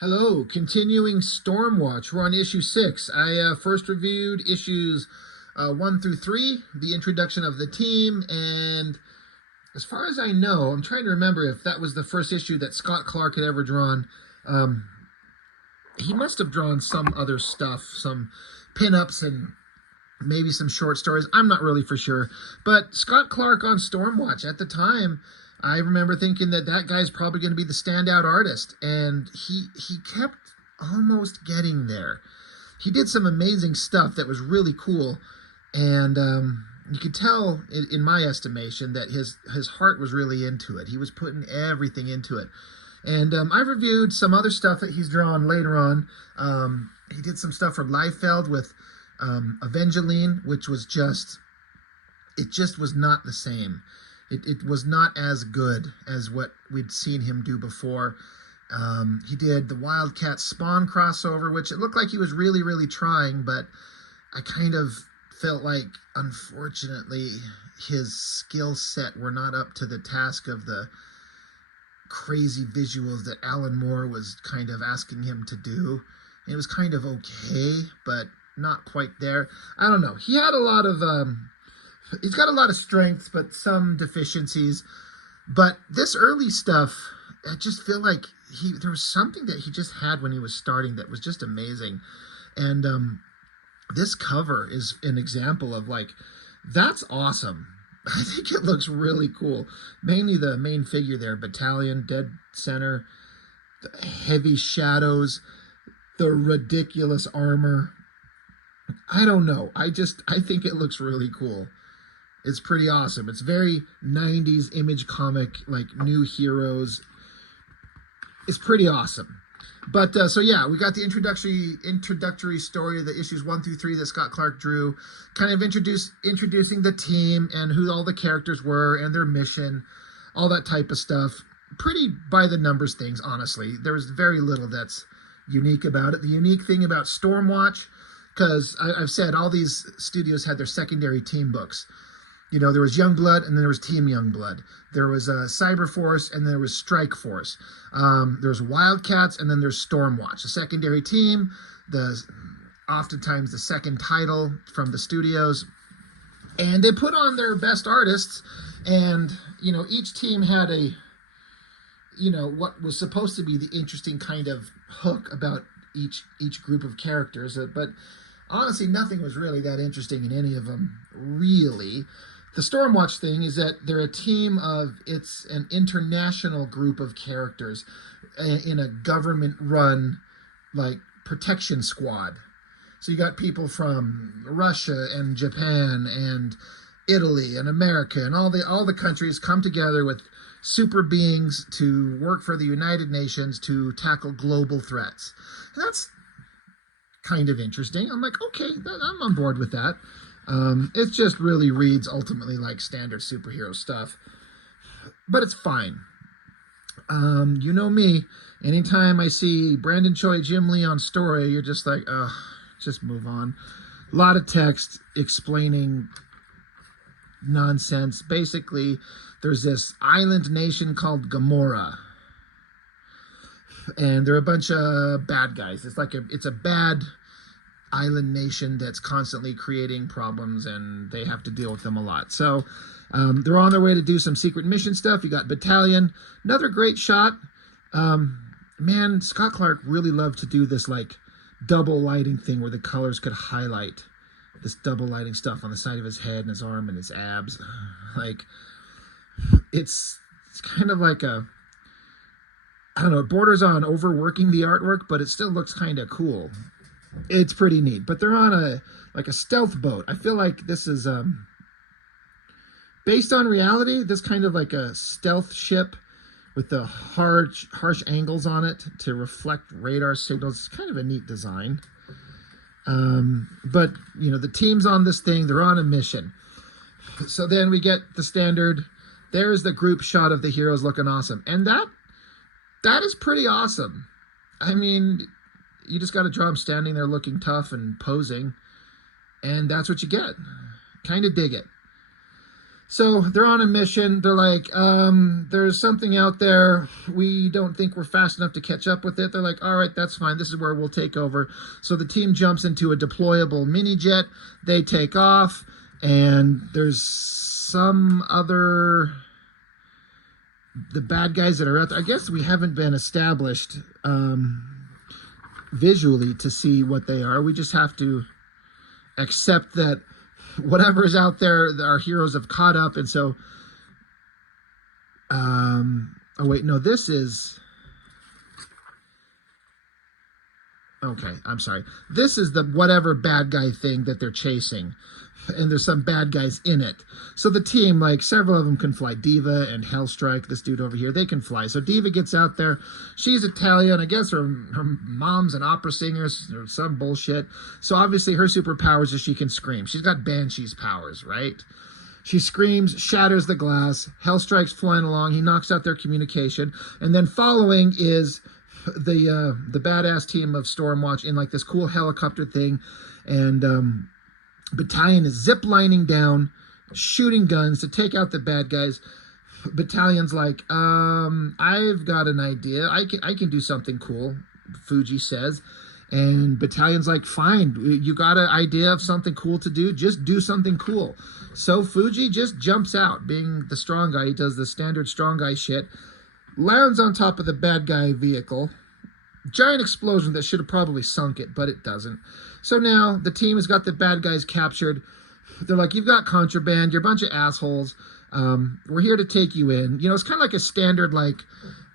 Hello, continuing Stormwatch. We're on issue 6. I first reviewed issues 1 through 3, the introduction of the team, and as far as I know, I'm trying to remember if that was the first issue that Scott Clark had ever drawn. He must have drawn some other stuff, some pinups and maybe some short stories. I'm not really for sure. But Scott Clark on Stormwatch at the time, I remember thinking that that guy's probably going to be the standout artist, and he kept almost getting there. He did some amazing stuff that was really cool, and you could tell, in my estimation, that his heart was really into it. He was putting everything into it. And I've reviewed some other stuff that he's drawn later on. He did some stuff from Liefeld with Evangeline, which was it just was not the same. It was not as good as what we'd seen him do before. He did the Wildcat Spawn crossover, which it looked like he was really, really trying, but I kind of felt like, unfortunately, his skill set were not up to the task of the crazy visuals that Alan Moore was kind of asking him to do. It was kind of okay, but not quite there. I don't know. He had a lot of he's got a lot of strengths, but some deficiencies. But this early stuff, I just feel like there was something that he just had when he was starting that was just amazing. And this cover is an example of, like, that's awesome. I think it looks really cool. Mainly the main figure there, Battalion, dead center, the heavy shadows, the ridiculous armor. I don't know. I think it looks really cool. It's pretty awesome. It's very 90s Image comic, like new heroes. It's pretty awesome. But so yeah, we got the introductory story of the issues 1 through 3 that Scott Clark drew, kind of introducing the team and who all the characters were and their mission, all that type of stuff. Pretty by the numbers things, honestly. There was very little that's unique about it. The unique thing about Stormwatch, because I've said all these studios had their secondary team books. You know, there was Youngblood, and then there was Team Youngblood. There was Cyber Force, and then there was Strike Force. There's Wildcats, and then there's Stormwatch. The secondary team, oftentimes the second title from the studios. And they put on their best artists, and, you know, each team had what was supposed to be the interesting kind of hook about each group of characters. But honestly, nothing was really that interesting in any of them, really. The Stormwatch thing is that they're a team it's an international group of characters in a government-run, like, protection squad. So you got people from Russia and Japan and Italy and America, and all the countries come together with super beings to work for the United Nations to tackle global threats. And that's kind of interesting. I'm like, okay, I'm on board with that. It just really reads ultimately like standard superhero stuff, but it's fine. You know me, anytime I see Brandon Choi, Jim Lee on story, you're just like, ugh, just move on. A lot of text explaining nonsense. Basically, there's this island nation called Gamora, and they're a bunch of bad guys. It's a bad island nation that's constantly creating problems, and they have to deal with them a lot. So they're on their way to do some secret mission stuff. You got Battalion, another great shot. Man, Scott Clark really loved to do this, like, double lighting thing where the colors could highlight this double lighting stuff on the side of his head and his arm and his abs. Like, it's kind of like I don't know, it borders on overworking the artwork, but it still looks kind of cool. It's pretty neat. But they're on a stealth boat. I feel like this is based on reality. This kind of like a stealth ship with the harsh angles on it to reflect radar signals. It's kind of a neat design. But you know, the team's on this thing. They're on a mission. So then we get the standard. There's the group shot of the heroes looking awesome, and that is pretty awesome. I mean, you just got to draw them standing there looking tough and posing, and that's what you get. Kind of dig it. So they're on a mission. They're like, there's something out there. We don't think we're fast enough to catch up with it. They're like, all right, that's fine. This is where we'll take over. So the team jumps into a deployable mini jet. They take off, and there's some other, the bad guys that are out there. I guess we haven't been established visually to see what they are. We just have to accept that whatever is out there, our heroes have caught up. And so, oh wait, no, this is, okay, I'm sorry. This is the whatever bad guy thing that they're chasing. And there's some bad guys in it. So the team, like several of them can fly. Diva and Hellstrike, this dude over here, they can fly. So Diva gets out there. She's Italian. I guess her mom's an opera singer or some bullshit. So obviously her superpowers is she can scream. She's got Banshee's powers, right? She screams, shatters the glass. Hellstrike's flying along. He knocks out their communication. And then following is the badass team of Stormwatch in like this cool helicopter thing. And Battalion is zip-lining down, shooting guns to take out the bad guys. Battalion's like, I've got an idea. I can do something cool, Fuji says. And Battalion's like, fine, you got an idea of something cool to do? Just do something cool. So Fuji just jumps out, being the strong guy. He does the standard strong guy shit, lands on top of the bad guy vehicle. Giant explosion that should have probably sunk it, but it doesn't. So now the team has got the bad guys captured. They're like, you've got contraband. You're a bunch of assholes. We're here to take you in. You know, it's kind of like a standard, like,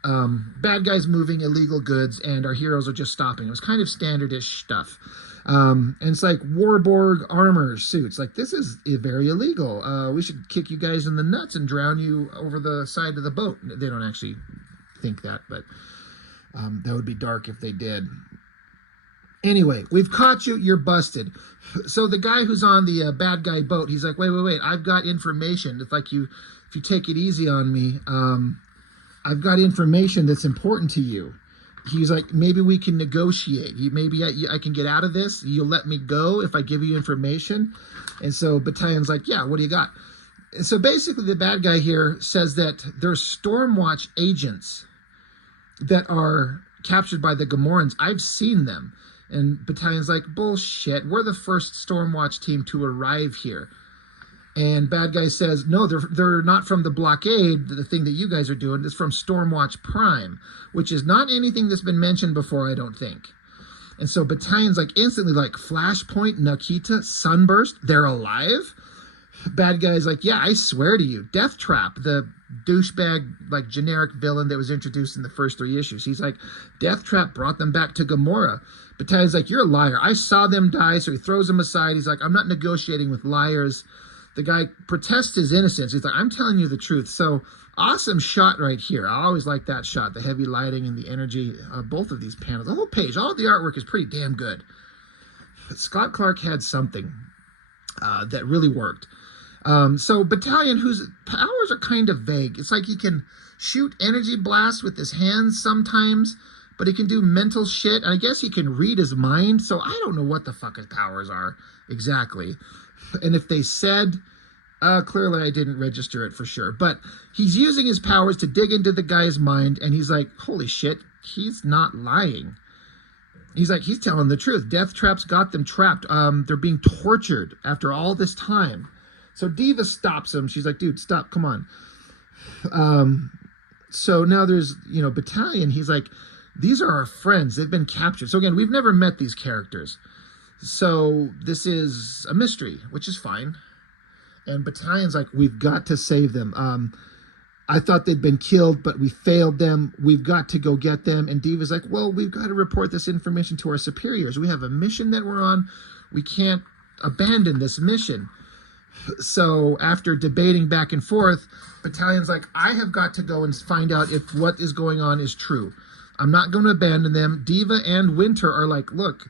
bad guys moving illegal goods and our heroes are just stopping. It was kind of standardish stuff. And it's like Warborg armor suits. Like, this is very illegal. We should kick you guys in the nuts and drown you over the side of the boat. They don't actually think that, but that would be dark if they did. Anyway, we've caught you. You're busted. So the guy who's on the bad guy boat, he's like, wait. I've got information. If you take it easy on me, I've got information that's important to you. He's like, maybe we can negotiate. Maybe I can get out of this. You'll let me go if I give you information. And so Battalion's like, yeah, what do you got? And so basically the bad guy here says that there's Stormwatch agents that are captured by the Gamorreans. I've seen them. And Battalion's like, bullshit. We're the first Stormwatch team to arrive here. And bad guy says, no, they're not from the blockade, the thing that you guys are doing. It's from Stormwatch Prime, which is not anything that's been mentioned before, I don't think. And so Battalion's like instantly like, Flashpoint, Nikita, Sunburst, they're alive? Bad guy's like, yeah, I swear to you. Death Trap, the douchebag, like generic villain that was introduced in the first 3 issues. He's like, Death Trap brought them back to Gamorra. Battalion's like, you're a liar. I saw them die. So he throws them aside. He's like, I'm not negotiating with liars. The guy protests his innocence. He's like, I'm telling you the truth. So awesome shot right here. I always like that shot, the heavy lighting and the energy of both of these panels. The whole page, all of the artwork is pretty damn good. But Scott Clark had something that really worked. So Battalion, whose powers are kind of vague. It's like he can shoot energy blasts with his hands sometimes, but he can do mental shit. And I guess he can read his mind. So I don't know what the fuck his powers are exactly. And if they said, clearly I didn't register it for sure. But he's using his powers to dig into the guy's mind. And he's like, holy shit, he's not lying. He's like, he's telling the truth. Death Trap's got them trapped. They're being tortured after all this time. So Diva stops him. She's like, dude, stop. Come on. So now there's, Battalion. He's like, these are our friends. They've been captured. So again, we've never met these characters. So this is a mystery, which is fine. And Battalion's like, we've got to save them. I thought they'd been killed, but we failed them. We've got to go get them. And Diva's like, well, we've got to report this information to our superiors. We have a mission that we're on. We can't abandon this mission. So after debating back and forth, Battalion's like, I have got to go and find out if what is going on is true. I'm not going to abandon them. Diva and Winter are like, look,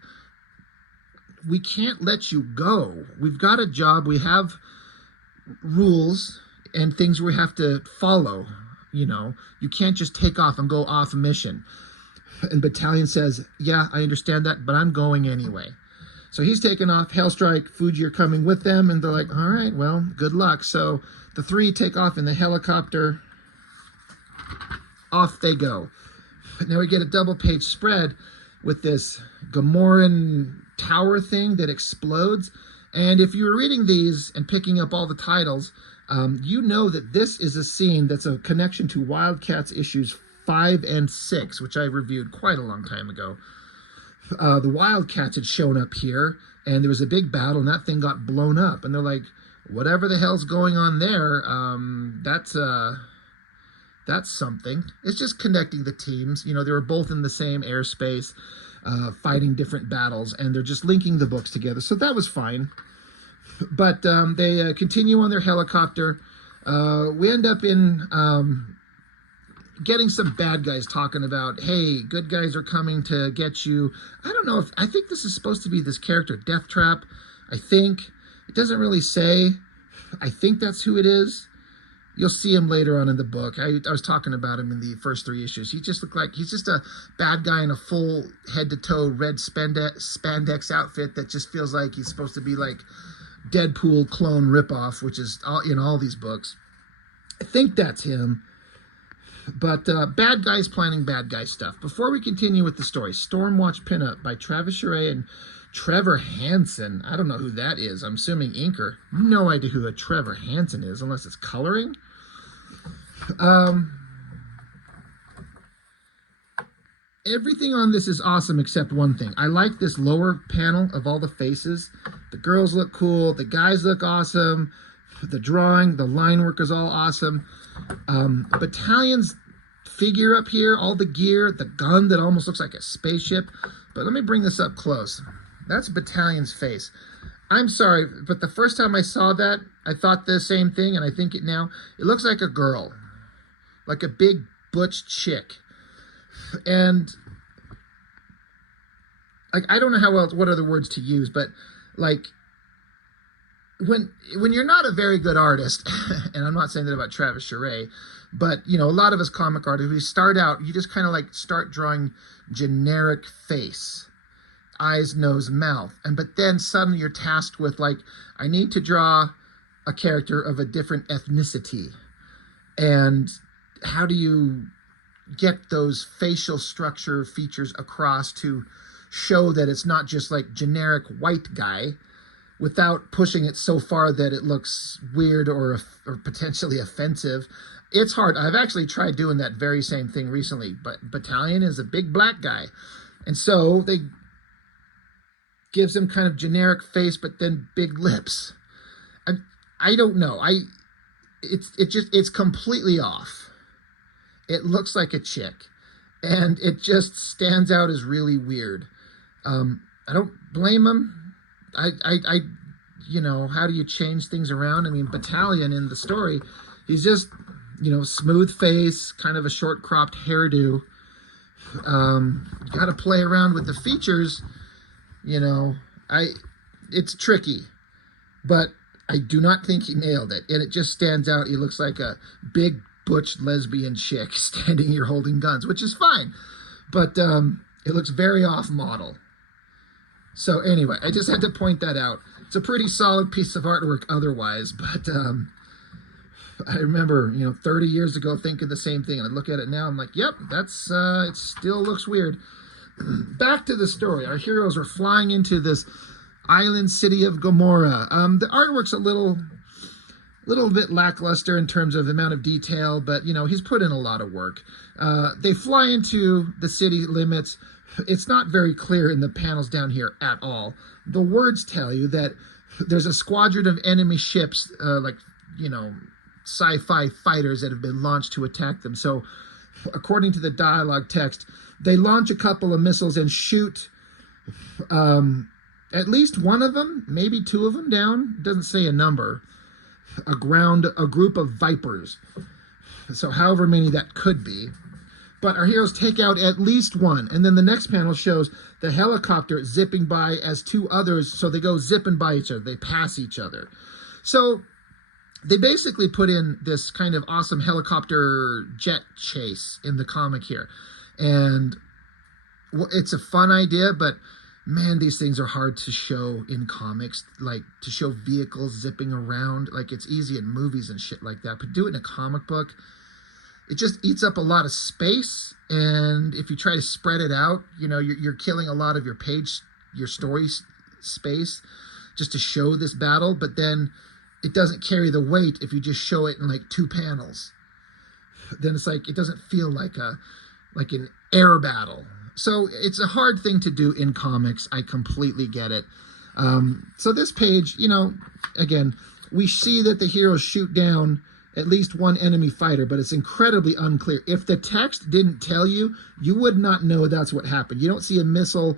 we can't let you go. We've got a job. We have rules and things we have to follow. You can't just take off and go off mission. And Battalion says, yeah, I understand that, but I'm going anyway. So he's taken off. Hellstrike, Fuji are coming with them, and they're like, all right, well, good luck. So the three take off in the helicopter. Off they go. Now we get a double-page spread with this Gamoran tower thing that explodes. And if you were reading these and picking up all the titles, you know that this is a scene that's a connection to Wildcats issues 5 and 6, which I reviewed quite a long time ago. The Wildcats had shown up here, and there was a big battle, and that thing got blown up. And they're like, whatever the hell's going on there, that's something. It's just connecting the teams. You know, they were both in the same airspace, fighting different battles, and they're just linking the books together. So that was fine. But they continue on their helicopter. We end up in getting some bad guys talking about, hey, good guys are coming to get you. I don't know if, I think this is supposed to be this character, Death Trap. I think. It doesn't really say. I think that's who it is. You'll see him later on in the book. I was talking about him in the first 3 issues. He just looked like, he's just a bad guy in a full head-to-toe red spandex outfit that just feels like he's supposed to be like Deadpool clone ripoff, which is in all these books. I think that's him. But bad guys planning bad guy stuff. Before we continue with the story, Stormwatch pinup by Travis Charest and Trevor Hansen. I don't know who that is. I'm assuming inker. No idea who a Trevor Hansen is, unless it's coloring. Everything on this is awesome except one thing. I like this lower panel of all the faces. The girls look cool. The guys look awesome. The drawing, the line work is all awesome. Battalion's figure up here, all the gear, the gun that almost looks like a spaceship. But let me bring this up close. That's Battalion's face. I'm sorry, but the first time I saw that, I thought the same thing, and I think it now. It looks like a girl. Like a big butch chick. And like, I don't know what other words to use, but like, when you're not a very good artist, and I'm not saying that about Travis Charest, but you know, a lot of us comic artists, we start out, you just kind of like start drawing generic face, eyes, nose, mouth, but then suddenly you're tasked with like, I need to draw a character of a different ethnicity, and how do you get those facial structure features across to show that it's not just like generic white guy, without pushing it so far that it looks weird or potentially offensive. It's hard. I've actually tried doing that very same thing recently, but Battalion is a big black guy. And so they gives him kind of generic face, but then big lips. I don't know. It's completely off. It looks like a chick, and it just stands out as really weird. I don't blame him. I you know, how do you change things around? I mean, Battalion in the story, he's just, you know, smooth face, kind of a short cropped hairdo. Got to play around with the features, you know. It's tricky, but I do not think he nailed it. And it just stands out. He looks like a big butch lesbian chick standing here holding guns, which is fine. But it looks very off model. So anyway, I just had to point that out. It's a pretty solid piece of artwork otherwise, but I remember, you know, 30 years ago thinking the same thing, and I look at it now, I'm like, yep, that's it still looks weird. Back to the story. Our heroes are flying into this island city of Gomorrah. The artwork's a little bit lackluster in terms of the amount of detail, but, you know, he's put in a lot of work. They fly into the city limits. It's not very clear in the panels down here at all. The words tell you that there's a squadron of enemy ships, like, you know, sci-fi fighters that have been launched to attack them. So, according to the dialogue text, they launch a couple of missiles and shoot at least one of them, maybe two of them down. It doesn't say a number. A group of Vipers. So however many that could be. But our heroes take out at least one. And then the next panel shows the helicopter zipping by as two others. So they go zipping by each other. They pass each other. So they basically put in this kind of awesome helicopter jet chase in the comic here. And it's a fun idea, but man, these things are hard to show in comics. Like, to show vehicles zipping around, like, it's easy in movies and shit like that, but do it in a comic book, it just eats up a lot of space. And if you try to spread it out, you know, you're killing a lot of your story space just to show this battle. But then it doesn't carry the weight if you just show it in like 2 panels. Then it's like, it doesn't feel like an air battle. So it's a hard thing to do in comics. I completely get it. So this page, you know, again, we see that the heroes shoot down at least one enemy fighter, but it's incredibly unclear. If the text didn't tell you, you would not know that's what happened. You don't see a missile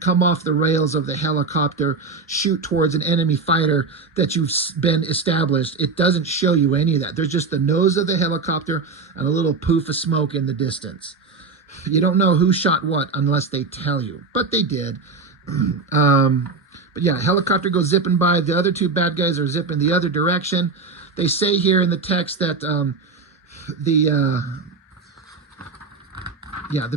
come off the rails of the helicopter, shoot towards an enemy fighter that you've been established. It doesn't show you any of that. There's just the nose of the helicopter and a little poof of smoke in the distance. You don't know who shot what unless they tell you, but they did. But yeah, helicopter goes zipping by. The other 2 bad guys are zipping the other direction. They say here in the text that the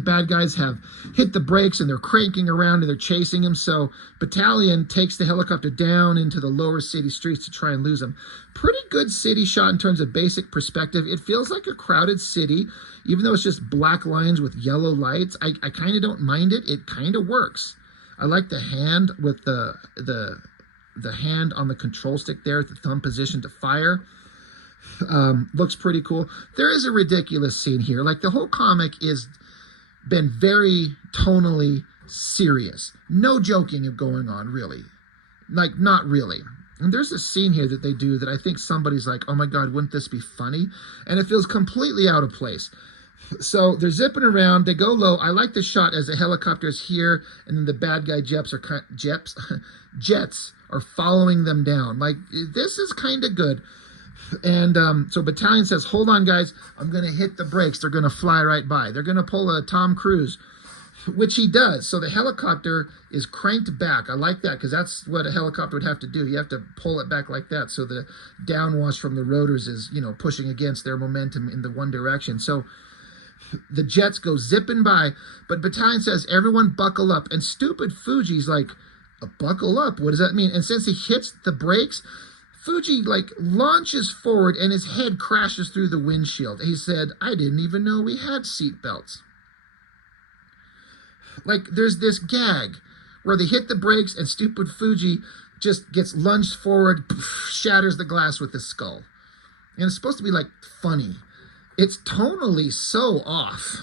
bad guys have hit the brakes and they're cranking around and they're chasing him. So Battalion takes the helicopter down into the lower city streets to try and lose him. Pretty good city shot in terms of basic perspective. It feels like a crowded city, even though it's just black lines with yellow lights. I kind of don't mind it. It kind of works. I like the hand with the hand on the control stick there, the thumb position to fire. Looks pretty cool. There is a ridiculous scene here. Like, the whole comic is been very tonally serious. No joking going on, really. Like, not really. And there's a scene here that they do that I think somebody's like, oh my God, wouldn't this be funny? And it feels completely out of place. So they're zipping around. They go low. I like the shot as the helicopter's here, and then the bad guy jets are following them down. Like, this is kind of good. And so Battalion says, hold on, guys. I'm going to hit the brakes. They're going to fly right by. They're going to pull a Tom Cruise, which he does. So the helicopter is cranked back. I like that because that's what a helicopter would have to do. You have to pull it back like that. So the downwash from the rotors is, you know, pushing against their momentum in the one direction. So the jets go zipping by. But Battalion says, everyone buckle up. And stupid Fuji's like, buckle up? What does that mean? And since he hits the brakes, Fuji, like, launches forward and his head crashes through the windshield. He said, I didn't even know we had seat belts. Like, there's this gag where they hit the brakes and stupid Fuji just gets lunged forward, shatters the glass with his skull. And it's supposed to be, like, funny. It's tonally so off.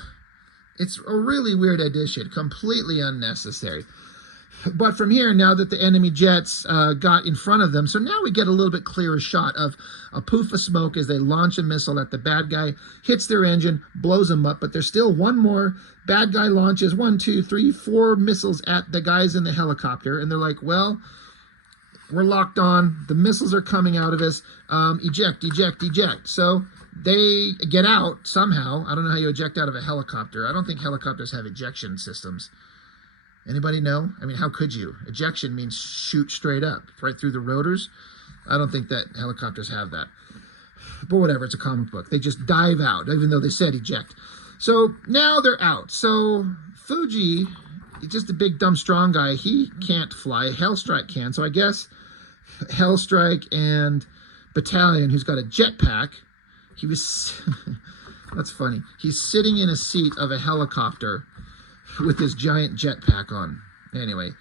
It's a really weird addition, completely unnecessary. But from here, now that the enemy jets got in front of them, so now we get a little bit clearer shot of a poof of smoke as they launch a missile at the bad guy, hits their engine, blows them up, but there's still one more. Bad guy launches 1, 2, 3, 4 missiles at the guys in the helicopter, and they're like, well, we're locked on. The missiles are coming out of us. Eject, eject, eject. So they get out somehow. I don't know how you eject out of a helicopter. I don't think helicopters have ejection systems. Anybody know? I mean, how could you? Ejection means shoot straight up, right through the rotors. I don't think that helicopters have that. But whatever, it's a comic book. They just dive out, even though they said eject. So now they're out. So Fuji, just a big, dumb, strong guy, he can't fly. Hellstrike can. So I guess Hellstrike and Battalion, who's got a jetpack, he was... That's funny. He's sitting in a seat of a helicopter with this giant jetpack on. Anyway,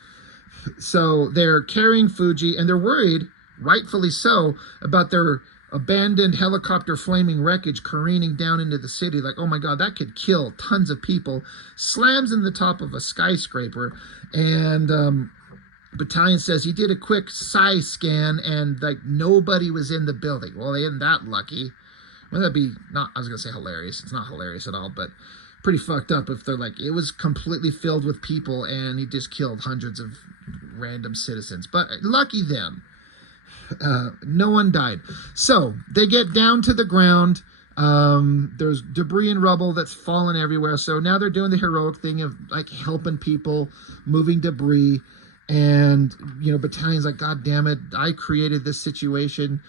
so they're carrying Fuji, and they're worried, rightfully so, about their abandoned helicopter flaming wreckage careening down into the city. Like, oh my God, that could kill tons of people. Slams in the top of a skyscraper, and Battalion says he did a quick psi scan, and like nobody was in the building. Well, they ain't that lucky. Well, that'd be not, I was gonna say hilarious. It's not hilarious at all, but pretty fucked up if they're like, it was completely filled with people and he just killed hundreds of random citizens. But lucky them. No one died. So they get down to the ground. There's debris and rubble that's fallen everywhere. So now they're doing the heroic thing of like helping people, moving debris. And, you know, Battalion's like, God damn it, I created this situation.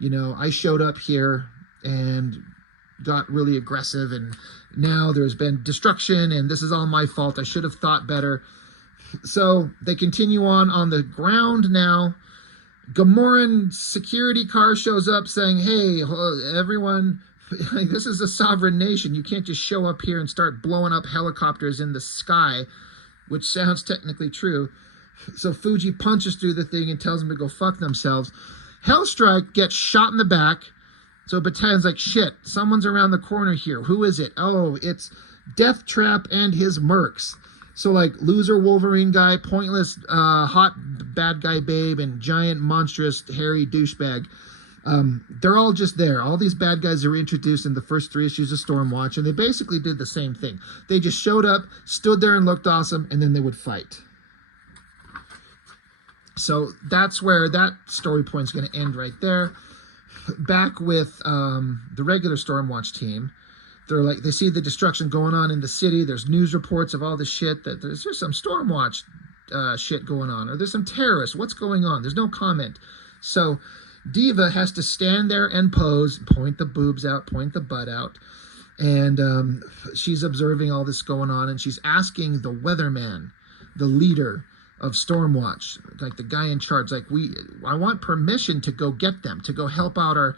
You know, I showed up here and got really aggressive, and now there's been destruction, and this is all my fault. I should have thought better. So they continue on the ground now. Gamoran security car shows up saying, hey, everyone, this is a sovereign nation. You can't just show up here and start blowing up helicopters in the sky, which sounds technically true. So Fuji punches through the thing and tells them to go fuck themselves. Hellstrike gets shot in the back. So Battalion's like, shit, someone's around the corner here. Who is it? Oh, it's Death Trap and his mercs. So like loser Wolverine guy, pointless hot bad guy babe, and giant monstrous hairy douchebag. They're all just there. All these bad guys are introduced in the first 3 issues of Stormwatch, and they basically did the same thing. They just showed up, stood there and looked awesome, and then they would fight. So that's where that story point's going to end right there. Back with the regular Stormwatch team. They're like, they see the destruction going on in the city. There's news reports of all this shit that there's some Stormwatch shit going on, or there's some terrorists. What's going on? There's no comment. So Diva has to stand there and pose, point the boobs out, point the butt out, and she's observing all this going on, and she's asking the weatherman, the leader of Stormwatch, like the guy in charge, like, I want permission to go get them, to go help out our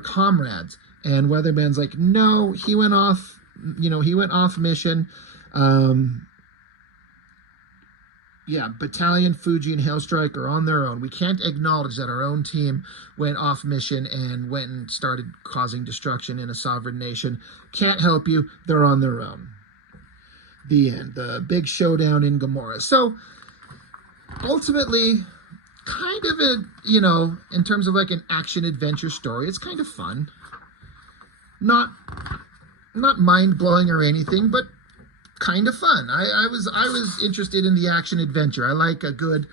comrades. And Weatherman's like, no, he went off mission. Yeah, Battalion, Fuji, and Hellstrike are on their own. We can't acknowledge that our own team went off mission and went and started causing destruction in a sovereign nation. Can't help you. They're on their own. The end. The big showdown in Gamora. So, ultimately, kind of a, in terms of like an action-adventure story, it's kind of fun. Not mind-blowing or anything, but kind of fun. I was interested in the action-adventure. I like a good,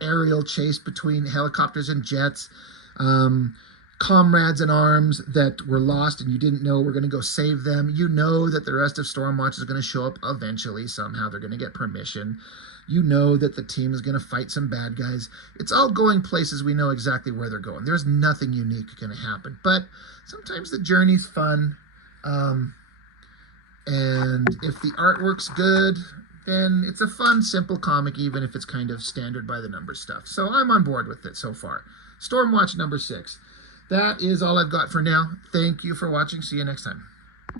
aerial chase between helicopters and jets. Comrades in arms that were lost and you didn't know were going to go save them. You know that the rest of Stormwatch is going to show up eventually. Somehow they're going to get permission. You know that the team is going to fight some bad guys. It's all going places we know exactly where they're going. There's nothing unique going to happen. But sometimes the journey's fun. And if the artwork's good, then it's a fun, simple comic, even if it's kind of standard by the numbers stuff. So I'm on board with it so far. Stormwatch number 6. That is all I've got for now. Thank you for watching. See you next time.